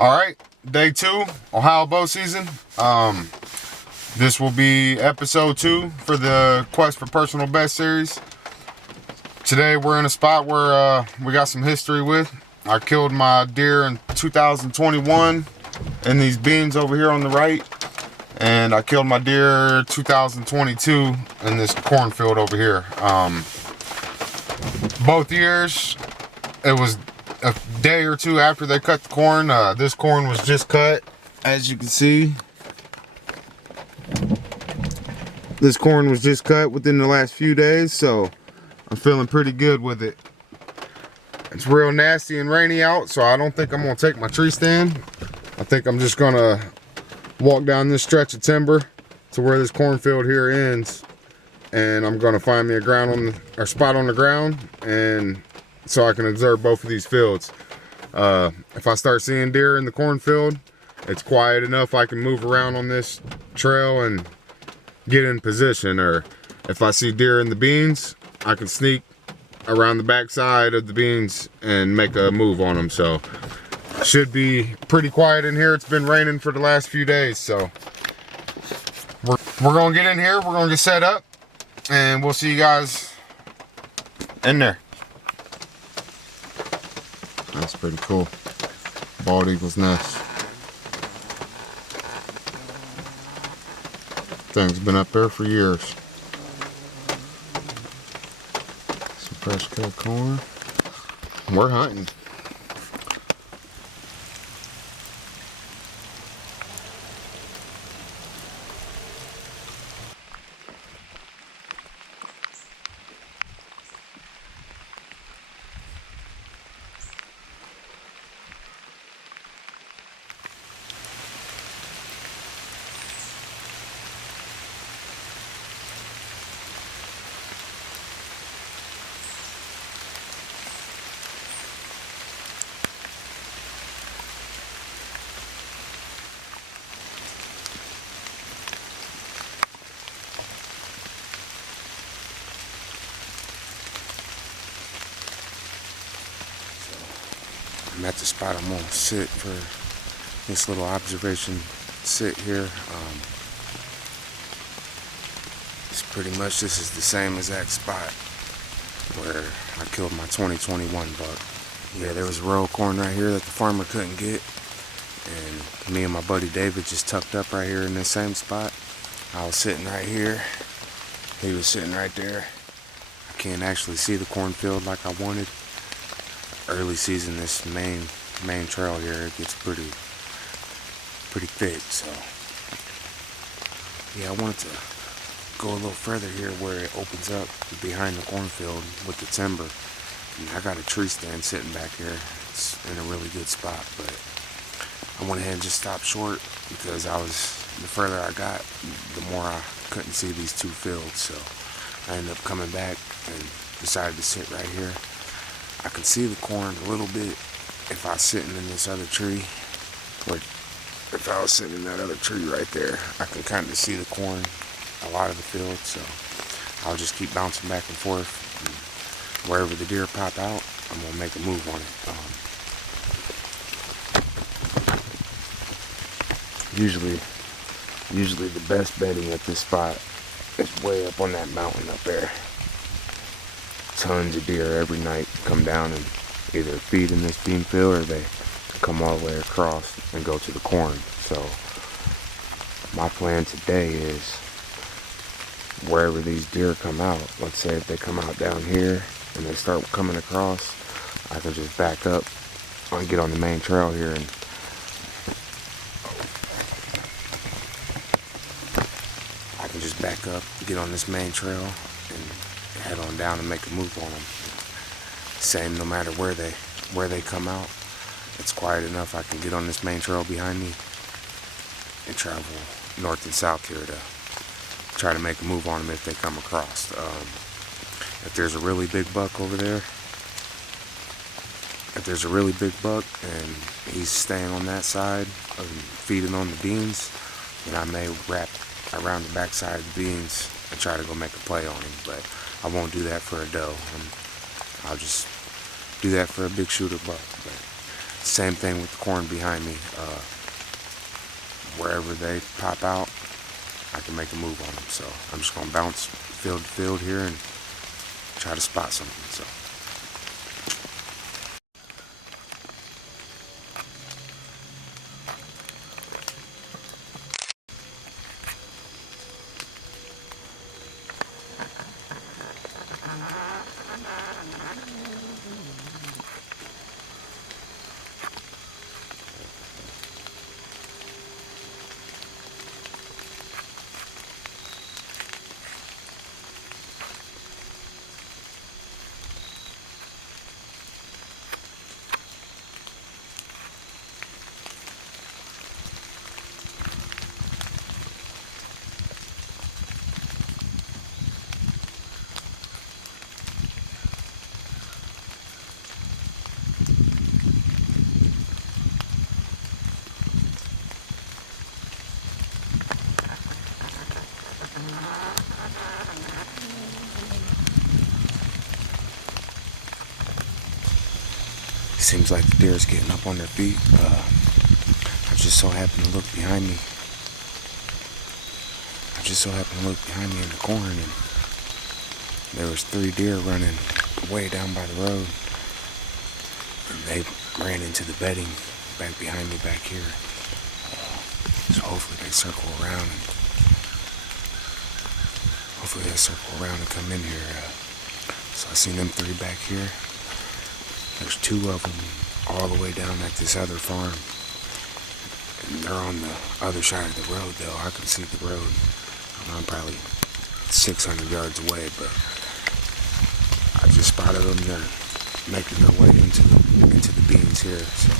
All right, day 2, Ohio bow season. This will be episode 2 for the Quest for Personal Best series. Today we're in a spot where we got some history with. I killed my deer in 2021 in these beans over here on the right, and I killed my deer 2022 in this cornfield over here. Both years, it was a day or two after they cut the corn. This corn was just cut, as you can see. This corn was just cut within the last few days, so I'm feeling pretty good with it. It's real nasty and rainy out, so I don't think I'm gonna take my tree stand. I think I'm just gonna walk down this stretch of timber to where this cornfield here ends, and I'm gonna find me a spot on the ground, and so I can observe both of these fields. If I start seeing deer in the cornfield, it's quiet enough I can move around on this trail and get in position. Or if I see deer in the beans, I can sneak around the back side of the beans and make a move on them. So should be pretty quiet in here. It's been raining for the last few days, so we're gonna get in here, we're gonna get set up, and we'll see you guys in there. That's pretty cool. Bald eagle's nest. Thing's been up there for years. Some fresh cut corn. We're hunting. I'm at the spot I'm gonna sit for this little observation sit here. It's pretty much, this is the same exact spot where I killed my 2021 buck. Yeah, there was a row of corn right here that the farmer couldn't get, and me and my buddy David just tucked up right here in this same spot. I was sitting right here, he was sitting right there. I can't actually see the cornfield like I wanted. Early season, this main trail here, it gets pretty thick, so yeah, I wanted to go a little further here where it opens up behind the cornfield with the timber. And I got a tree stand sitting back here. It's in a really good spot, but I went ahead and just stopped short because the further I got, the more I couldn't see these two fields, so I ended up coming back and decided to sit right here. I can see the corn a little bit if I was sitting in this other tree, or if I was sitting in that other tree right there. I can kind of see the corn, a lot of the field, so I'll just keep bouncing back and forth. And wherever the deer pop out, I'm gonna make a move on it. Usually the best bedding at this spot is way up on that mountain up there. Tons of deer every night come down and either feed in this bean field, or they come all the way across and go to the corn. So my plan today is wherever these deer come out, let's say if they come out down here and they start coming across, I can just back up and get on the main trail here, and I can just back up, get on this main trail, and head on down and make a move on them. Same no matter where they come out. It's quiet enough I can get on this main trail behind me and travel north and south here to try to make a move on them if they come across. If there's a really big buck over there, and he's staying on that side and feeding on the beans, then I may wrap around the backside of the beans and try to go make a play on him. But I won't do that for a doe. I'll just do that for a big shooter buck. But Same thing with the corn behind me. Wherever they pop out, I can make a move on them. So I'm just gonna bounce field to field here and try to spot something. So. Seems like the deer is getting up on their feet. I just so happened to look behind me. In the corn, and there was 3 deer running way down by the road, and they ran into the bedding back behind me back here. So hopefully they circle around and come in here. So I seen them 3 back here. There's 2 of them all the way down at this other farm. And they're on the other side of the road, though. I can see the road. I'm probably 600 yards away, but I just spotted them. They're making their way into the beans here. So.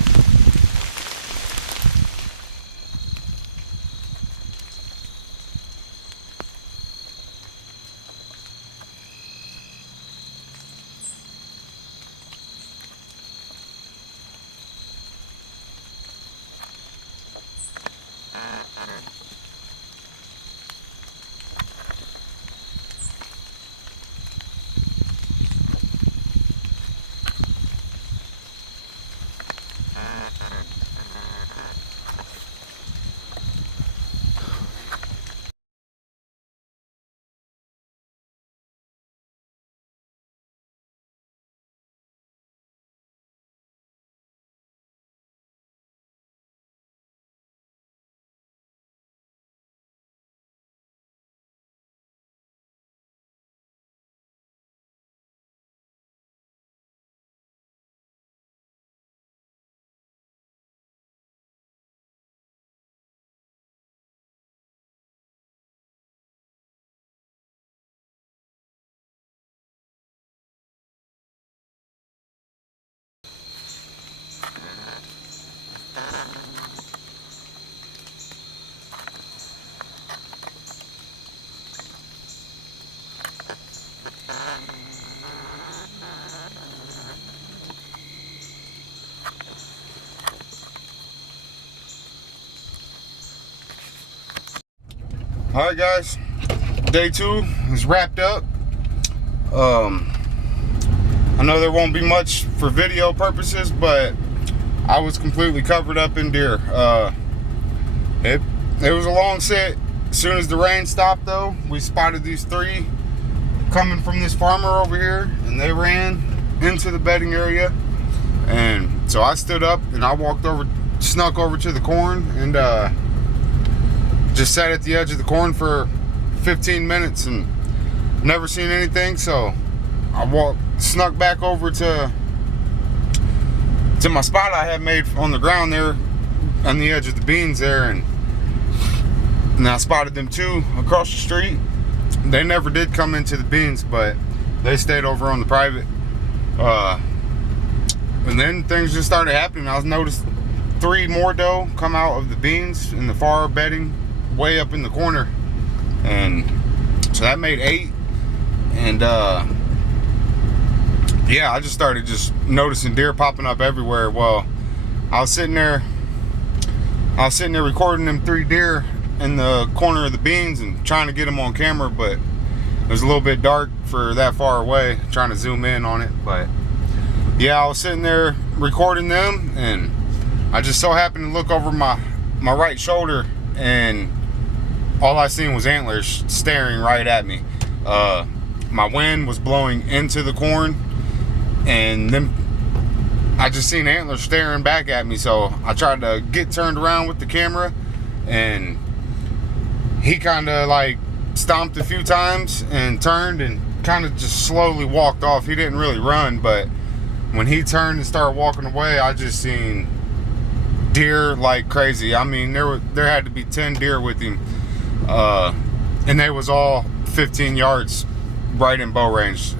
Alright guys, day 2 is wrapped up. I know there won't be much for video purposes, but I was completely covered up in deer. It was a long sit. As soon as the rain stopped though, we spotted these 3 coming from this farmer over here, and they ran into the bedding area. And so I stood up and I walked over, snuck over to the corn, and just sat at the edge of the corn for 15 minutes and never seen anything. So I snuck back over to my spot I had made on the ground there on the edge of the beans there, and I spotted them 2 across the street. They never did come into the beans, but they stayed over on the private. And then things just started happening. I noticed 3 more doe come out of the beans in the far bedding way up in the corner, and so that made 8. And yeah, I just started noticing deer popping up everywhere. Well, I was sitting there recording them 3 deer in the corner of the beans and trying to get them on camera, but it was a little bit dark for that far away, trying to zoom in on it. But yeah, I was sitting there recording them, and I just so happened to look over my right shoulder, and all I seen was antlers staring right at me. My wind was blowing into the corn, and then I just seen antlers staring back at me. So I tried to get turned around with the camera, and he kind of like stomped a few times and turned and kind of just slowly walked off. He didn't really run, but when he turned and started walking away, I just seen deer like crazy. I mean, there had to be 10 deer with him, and they was all 15 yards right in bow range.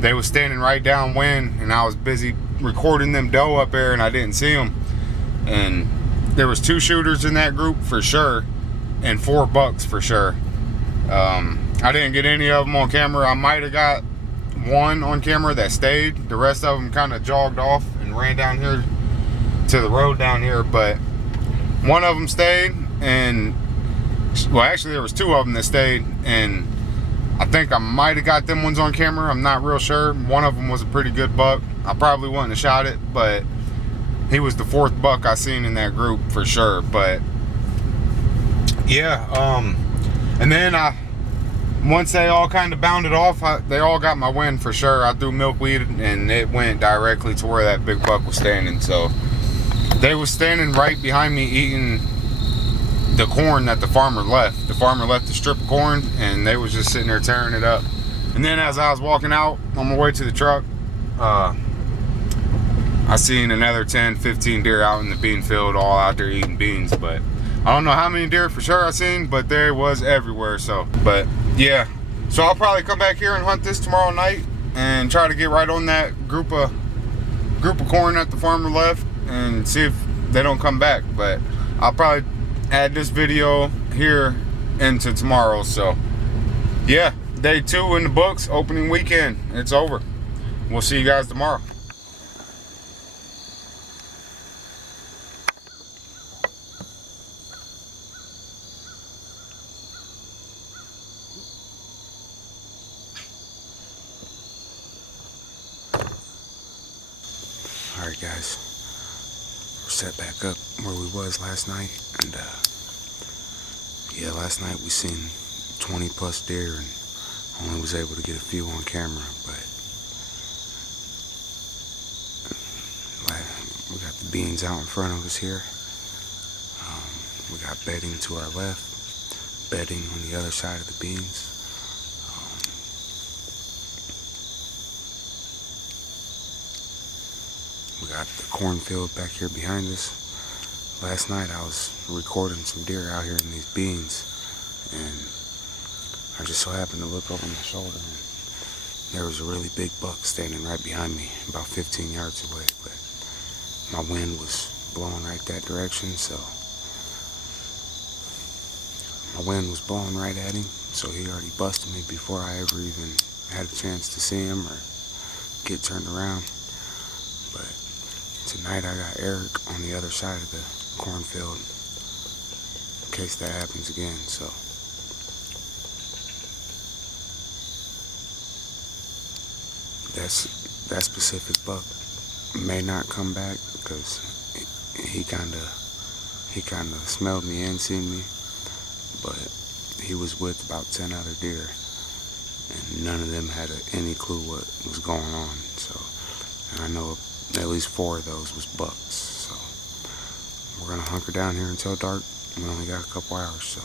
They was standing right downwind, and I was busy recording them doe up there, and I didn't see them. And there was 2 shooters in that group for sure, and 4 bucks for sure. I didn't get any of them on camera. I might have got one on camera that stayed. The rest of them kind of jogged off and ran down here to the road down here, but one of them stayed. And well, actually there was 2 of them that stayed, and I think I might have got them ones on camera. I'm not real sure. One of them was a pretty good buck. I probably wouldn't have shot it, but he was the 4th buck I seen in that group for sure. But yeah, and then once they all kind of bounded off, they all got my wind for sure. I threw milkweed, and it went directly to where that big buck was standing. So they was standing right behind me eating the corn that the farmer left. The farmer left the strip of corn, and they was just sitting there tearing it up. And then as I was walking out on my way to the truck, I seen another 10, 15 deer out in the bean field, all out there eating beans. But I don't know how many deer for sure I seen, but there was everywhere. So, but yeah, so I'll probably come back here and hunt this tomorrow night and try to get right on that group of corn that the farmer left and see if they don't come back. But I'll probably add this video here into tomorrow. So yeah, day 2 in the books, opening weekend, it's over. We'll see you guys tomorrow. Alright guys, we're set back up where we was last night, and yeah, last night we seen 20 plus deer and only was able to get a few on camera. But we got the beans out in front of us here. We got bedding to our left, bedding on the other side of the beans. We got the cornfield back here behind us. Last night I was recording some deer out here in these beans, and I just so happened to look over my shoulder, and there was a really big buck standing right behind me, about 15 yards away. But my wind was blowing right that direction, so my wind was blowing right at him, so he already busted me before I ever even had a chance to see him or get turned around. But tonight I got Eric on the other side of the cornfield in case that happens again. So that specific buck may not come back because he kind of smelled me and seen me, but he was with about 10 other deer, and none of them had any clue what was going on. So, and I know at least 4 of those was bucks. So we're gonna hunker down here until dark. We only got a couple hours, so.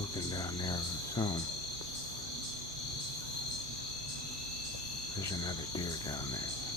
looking down there or something. There's another deer down there.